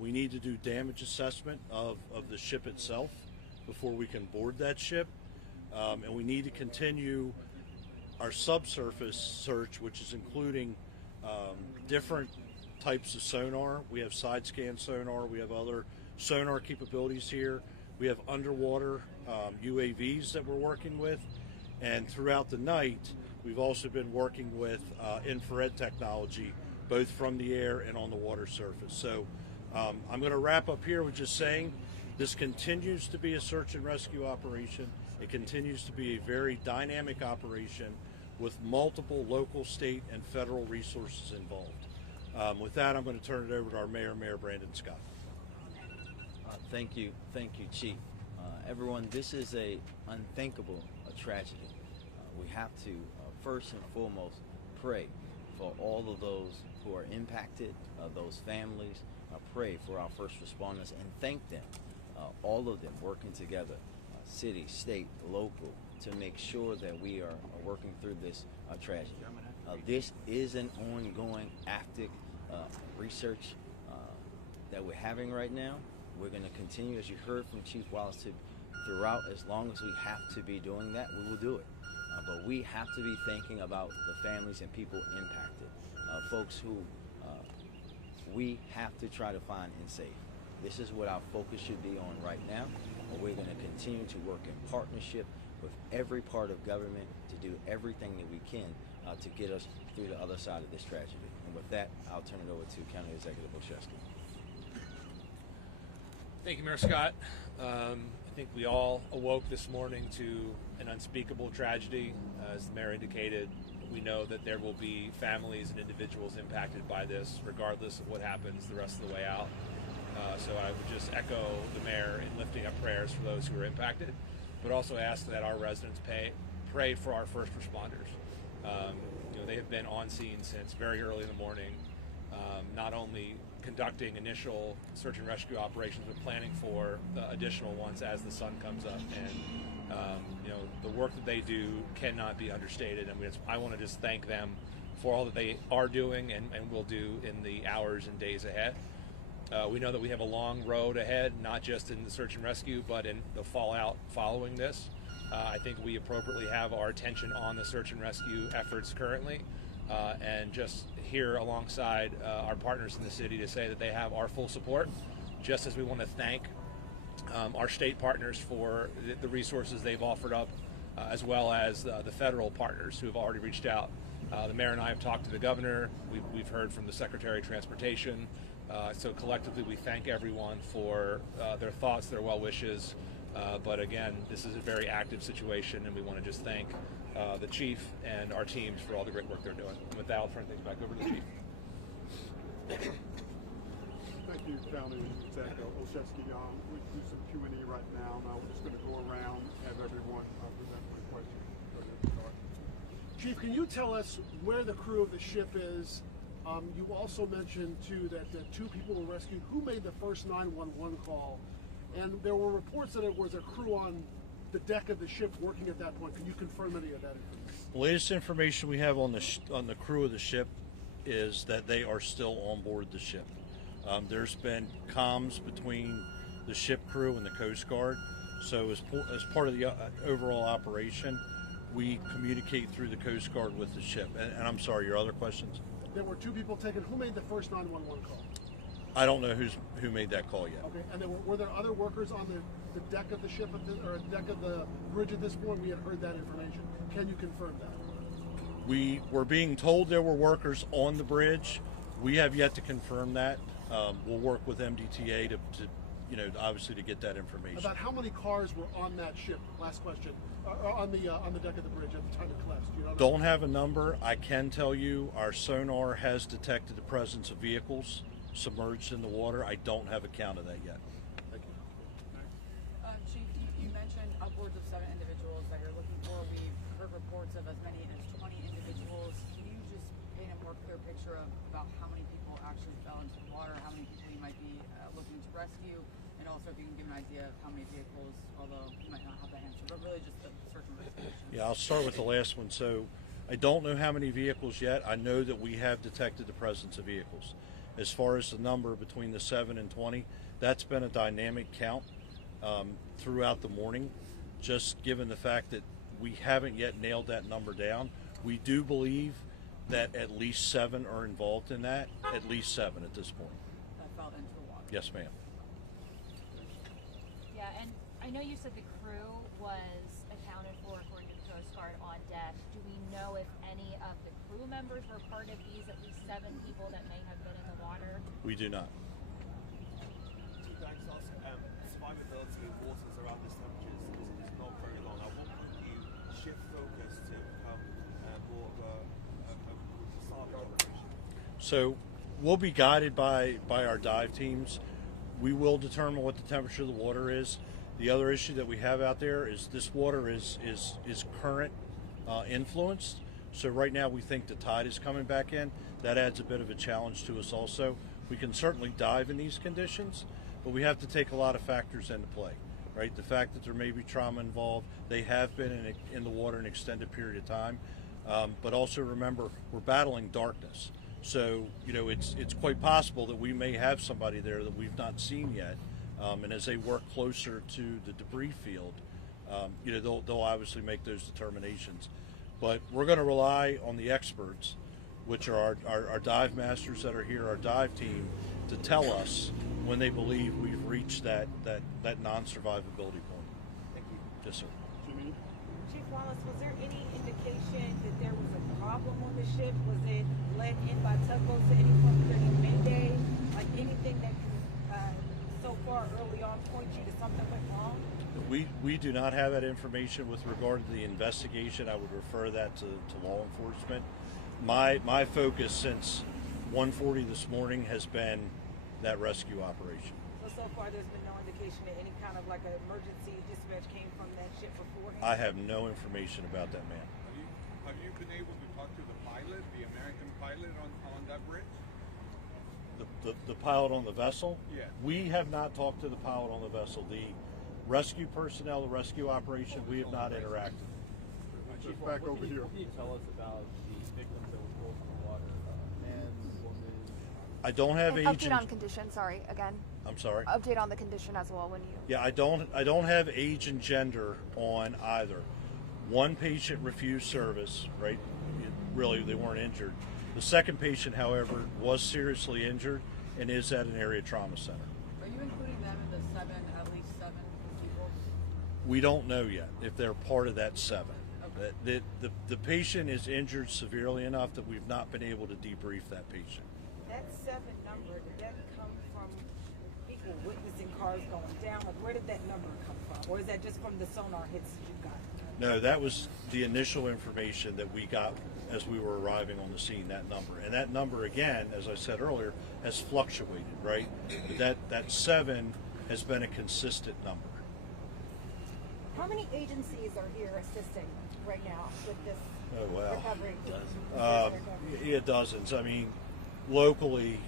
We need to do damage assessment of the ship itself before we can board that ship. And we need to continue our subsurface search, which is including different types of sonar. We have side scan sonar. We have other sonar capabilities here. We have underwater UAVs that we're working with. And throughout the night, we've also been working with infrared technology, both from the air and on the water surface. So I'm going to wrap up here with just saying this continues to be a search and rescue operation. It continues to be a very dynamic operation with multiple local, state, and federal resources involved. With that, I'm going to turn it over to our Mayor Brandon Scott. Thank you, Chief. Everyone, this is a unthinkable tragedy. We have to first and foremost pray for all of those who are impacted, those families. Pray for our first responders and thank them, all of them working together, city, state, local, to make sure that we are working through this tragedy. This is an ongoing active research that we're having right now. We're going to continue, as you heard from Chief Wallace, throughout. As long as we have to be doing that, we will do it. But we have to be thinking about the families and people impacted, folks who we have to try to find and save. This is what our focus should be on right now. We're going to continue to work in partnership with every part of government to do everything that we can to get us through the other side of this tragedy. And with that, I'll turn it over to County Executive Olszewski. Thank you, Mayor Scott. I think we all awoke this morning to an unspeakable tragedy. As the mayor indicated, we know that there will be families and individuals impacted by this, regardless of what happens the rest of the way out. So I would just echo the mayor in lifting up prayers for those who are impacted, but also ask that our residents pray for our first responders. They have been on scene since very early in the morning, not only conducting initial search and rescue operations, but planning for additional ones as the sun comes up. And the work that they do cannot be understated. And I want to just thank them for all that they are doing and will do in the hours and days ahead. We know that we have a long road ahead, not just in the search and rescue, but in the fallout following this. I think we appropriately have our attention on the search and rescue efforts currently, and just here alongside our partners in the city to say that they have our full support, just as we want to thank our state partners for the resources they've offered up, as well as the federal partners who have already reached out. The mayor and I have talked to the governor. We've heard from the Secretary of Transportation. So collectively, we thank everyone for their thoughts, their well wishes. But again, this is a very active situation, and we want to just thank the chief and our teams for all the great work they're doing. And with that, I'll turn things back over to the chief. Thank you, County Executive Olszewski. We do some Q&A right now. Now we're just going to go around and have everyone present their questions. Go ahead and start. Chief, can you tell us where the crew of the ship is? You also mentioned, too, that two people were rescued. Who made the first 911 call? And there were reports that it was a crew on the deck of the ship working at that point. Can you confirm any of that information? The latest information we have on the crew of the ship is that they are still on board the ship. There's been comms between the ship crew and the Coast Guard. So as part of the overall operation, we communicate through the Coast Guard with the ship. And I'm sorry, your other questions? There were two people taken. Who made the first 911 call? I don't know who made that call yet. Okay, and were there other workers on the deck of the ship or deck of the bridge at this point? We had heard that information. Can you confirm that? We were being told there were workers on the bridge. We have yet to confirm that. We'll work with MDTA to obviously to get that information. About how many cars were on that ship? Last question. On the deck of the bridge at the time it collapsed. Do you know? Don't have a number. I can tell you our sonar has detected the presence of vehicles submerged in the water. I don't have a count of that yet. Thank you. Chief, you mentioned upwards of 7 individuals that you're looking for. We've heard reports of as many as 20 individuals. Can you just paint a more clear picture of about how many people actually fell into the water, how many people you might be looking to rescue, and also if you can give an idea of how many vehicles, although you might not have the answer, but really just the search and rescue mission? Yeah, I'll start with the last one. So I don't know how many vehicles yet. I know that we have detected the presence of vehicles. As far as the number between the 7 and 20, that's been a dynamic count throughout the morning, just given the fact that we haven't yet nailed that number down. We do believe that at least 7 are involved in that, at least 7 at this point. That fell into the water. Yes, ma'am. Yeah, and I know you said the crew was accounted for according to the Coast Guard on deck. Do we know if any of the crew members were part of these at least 7 people that may have been in the water? We do not. Chief, I just ask, survivability in waters around this temperatures is not very long. At what point do you shift focus to become more of a salvage operation? So we'll be guided by our dive teams. We will determine what the temperature of the water is. The other issue that we have out there is this water is current influenced. So right now we think the tide is coming back in. That adds a bit of a challenge to us also. We can certainly dive in these conditions, but we have to take a lot of factors into play, right? The fact that there may be trauma involved, they have been in the water an extended period of time, but also remember we're battling darkness. So, it's quite possible that we may have somebody there that we've not seen yet. And as they work closer to the debris field, they'll obviously make those determinations. But we're going to rely on the experts, which are our dive masters that are here, our dive team, to tell us when they believe we've reached that non-survivability point. Thank you. Yes, sir. Jimmy? Chief Wallace, was there any indication that there was a problem on the ship? Was it led in by tugboats at any point during midday? Like anything that can, so far early on, point you to something went wrong? We do not have that information with regard to the investigation. I would refer that to law enforcement. My focus since 1:40 this morning has been that rescue operation. So far there's been no indication that any kind of like an emergency dispatch came from that ship beforehand? I have no information about that, man. Have you been able to talk to the pilot, the American pilot on that bridge? The pilot on the vessel? Yeah. We have not talked to the pilot on the vessel. The rescue personnel, the rescue operation, we have not interacted. Just back over here. What can you tell us about the victims that were pulled from the water? Man, woman. I don't have An age update and, on condition, sorry, again. I'm sorry. Update on the condition as well when you... Yeah, I don't have age and gender on either. One patient refused service, right? Really, they weren't injured. The second patient, however, was seriously injured and is at an area trauma center. Are you including them in the 7, at least 7 people? We don't know yet if they're part of that 7. Okay. The patient is injured severely enough that we've not been able to debrief that patient. That 7 number, did that come from people witnessing cars going down? Like where did that number come from? Or is that just from the sonar hits that you got? No, that was the initial information that we got as we were arriving on the scene, that number. And that number, again, as I said earlier, has fluctuated, right? That 7 has been a consistent number. How many agencies are here assisting right now with this Oh, wow. recovery? Yeah, dozens. I mean, locally,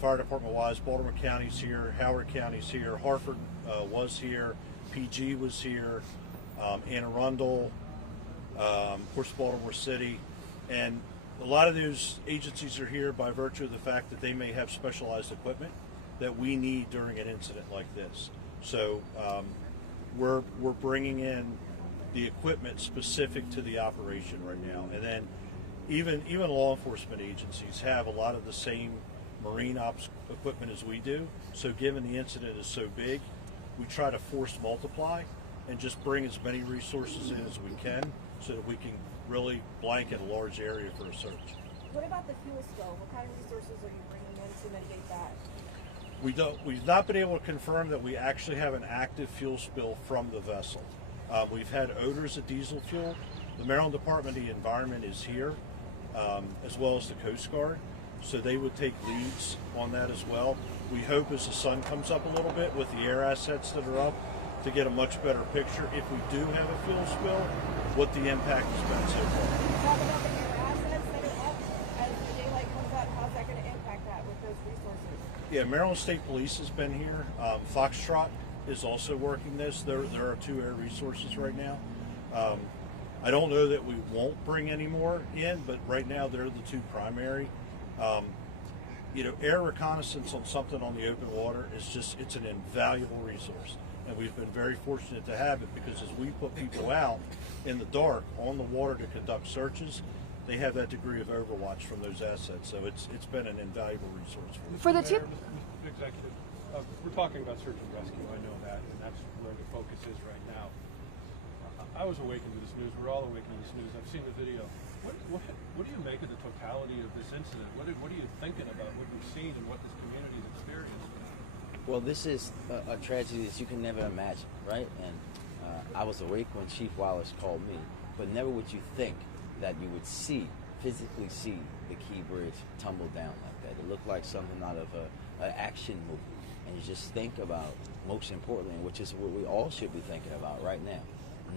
fire department wise, Baltimore County's here, Howard County's here, Hartford was here, PG was here, Anne Arundel, of course, Baltimore City. And a lot of those agencies are here by virtue of the fact that they may have specialized equipment that we need during an incident like this. So we're bringing in the equipment specific to the operation right now. And then even law enforcement agencies have a lot of the same marine ops equipment as we do. So given the incident is so big, we try to force multiply and just bring as many resources in as we can so that we can really blanket a large area for a search. What about the fuel spill? What kind of resources are you bringing in to mitigate that? We've not been able to confirm that we actually have an active fuel spill from the vessel. We've had odors of diesel fuel. The Maryland Department of the Environment is here, as well as the Coast Guard, so they would take leads on that as well. We hope as the sun comes up a little bit with the air assets that are up to get a much better picture, if we do have a fuel spill, what the impact has been so far. Talk about the air assets that are up as the daylight comes up. How's that going to impact that with those resources? Yeah, Maryland State Police has been here. Foxtrot is also working this. There are 2 air resources right now. I don't know that we won't bring any more in, but right now they're the 2 primary. air reconnaissance on something on the open water is it's an invaluable resource. And we've been very fortunate to have it because as we put people out in the dark on the water to conduct searches, they have that degree of overwatch from those assets. So it's been an invaluable resource for us. For the two, Mr. Executive, we're talking about search and rescue. I know that, and that's where the focus is right now. I was awakened to this news. We're all awakened to this news. I've seen the video. What do you make of the totality of this incident? What are you thinking about what you've seen and what this community's experienced? Well, this is a tragedy that you can never imagine, right? And I was awake when Chief Wallace called me, but never would you think that you would physically see the Key Bridge tumble down like that. It looked like something out of an action movie. And you just think about, most importantly, which is what we all should be thinking about right now,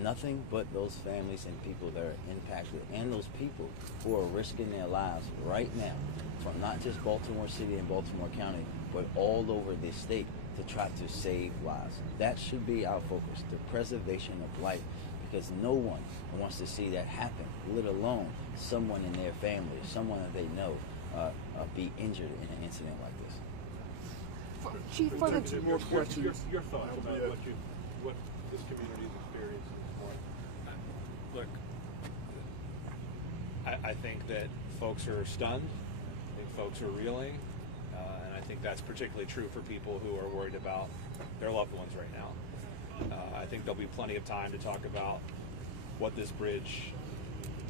nothing but those families and people that are impacted, and those people who are risking their lives right now, from not just Baltimore City and Baltimore County, but all over this state to try to save lives. That should be our focus, the preservation of life, because no one wants to see that happen, let alone someone in their family, someone that they know, be injured in an incident like this. Chief, for the Two more questions. Your thoughts about what this community is experiencing this morning. Look, I think that folks are stunned. I think folks are reeling. And I think that's particularly true for people who are worried about their loved ones right now. I think there'll be plenty of time to talk about what this bridge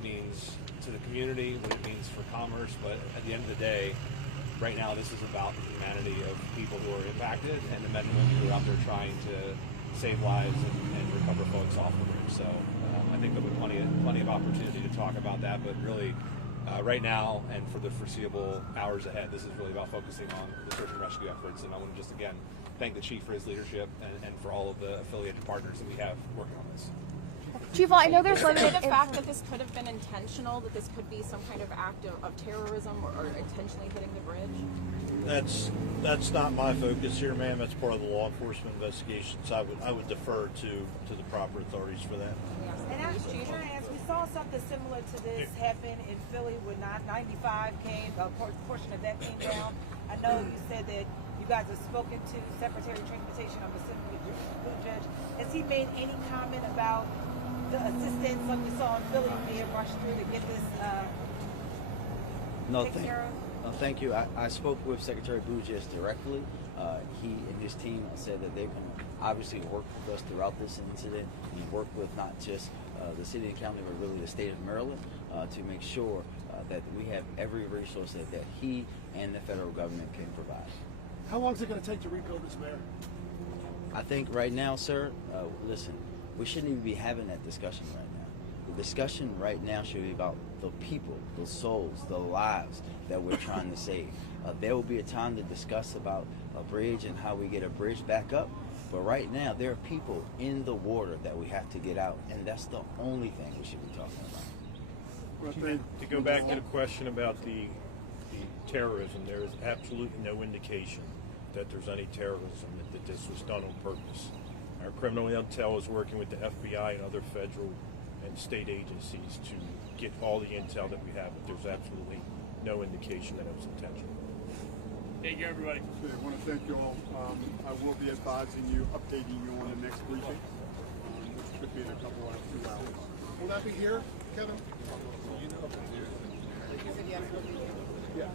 means to the community, what it means for commerce, but at the end of the day, right now this is about the humanity of people who are impacted and the men and women who are out there trying to save lives and recover folks off the bridge. So I think there'll be plenty of opportunity to talk about that, but really right now and for the foreseeable hours ahead, this is really about focusing on the search and rescue efforts. And I want to just again thank the Chief for his leadership and for all of the affiliated partners that we have working on this. Chief, I know there's Is it limited the fact that this could have been intentional, that this could be some kind of act of terrorism or intentionally hitting the bridge? That's not my focus here, ma'am. That's part of the law enforcement investigations. I would defer to the proper authorities for that. And I was curious, we saw something similar to this happen in Philly when 95 came, a portion of that came down. I know you said that you guys have spoken to Secretary of Transportation, I'm assuming the judge. Has he made any comment about the assistance like we saw in Philly being rushed through to get this taken care of? Thank you. I spoke with Secretary Buttigieg directly. He and his team said that they're going to obviously work with us throughout this incident and work with not just the city and county, but really the state of Maryland to make sure that we have every resource that he and the federal government can provide. How long is it going to take to rebuild this, Mayor? I think right now, sir, listen, we shouldn't even be having that discussion right now. The discussion right now should be about the people, the souls, the lives that we're trying to save. There will be a time to discuss about a bridge and how we get a bridge back up. But right now, there are people in the water that we have to get out, and that's the only thing we should be talking about. To go back to the question about the terrorism, there is absolutely no indication that there's any terrorism, that this was done on purpose. Our criminal intel is working with the FBI and other federal and state agencies to get all the intel that we have, but there's absolutely no indication that it was intentional. Thank you, everybody. Okay, I want to thank you all. I will be advising you, updating you on the next briefing, which could be in a couple of 2 hours. Will that be here, Kevin? Because if you have to Yeah.